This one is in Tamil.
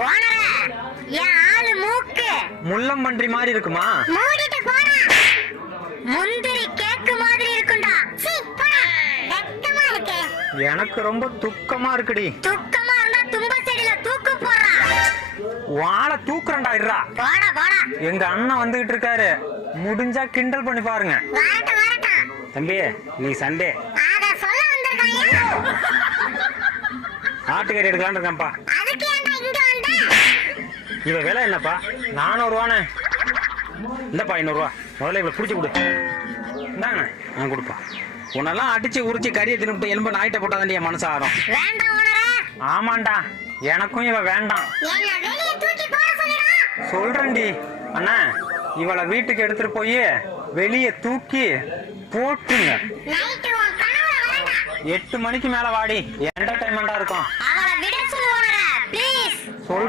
என் ஆளு மூக்கு முள்ளம்பன்றி மாதிரி இருக்குமா? மூடிட்டு போடா. முந்திரி கேக்கு மாதிரி இருக்கும்டா. சீ போடா. வெக்கமா இருக்கு. எனக்கு ரொம்ப துக்கமா இருக்குடி. துக்கமா இருந்தா தும்ப செடியில தூக்கு போடுறா. வாழை தூக்குறேன்டா இருடா. போடா போடா. எங்க அண்ணன் வந்துகிட்டு இருக்காரு, முடிஞ்சா கிண்டல் பண்ணி பாருங்க. வரட்டும் வரட்டும். தம்பி நீ சண்டே அத சொல்ல வந்திருக்காயா? ஆட்டுக்கறி எடுக்கலான்னு இருக்கேன்ப்பா. அதுக்கு ஏன்டா இங்க வந்த? இவ விலை என்னப்பா? 400 ரூபாண்ணே. இந்தப்பா 500 ரூபா. முதல்ல இவ்வளவு புடிச்சு கொடு. இந்தாங்கண்ணே நான் கொடுப்பா. உன்னெல்லாம் அடிச்சு உரிச்சு கறியை தின்னுட்டு எலும்பு நாயிட்ட போட்டாதான் என் மனசு ஆறும். வேண்டாம் ஓனரே. ஆமாண்டா, எனக்கும் இவ வேண்டாம். என்ன வெளிய தூக்கி போட சொல்லுடா. சொல்றேன்டி அண்ணா, இவளை வீட்டுக்கு எடுத்துட்டு போய் வெளியே தூக்கி போட்டுங்க. நைட் உன் கனவுல வரேன்டா. 8 மணிக்கு மேல வாடி, என்டர்டைன்மெண்டா இருக்கும். அவளை விட சொல்லு ஓனரே ப்ளீஸ். சொல்ற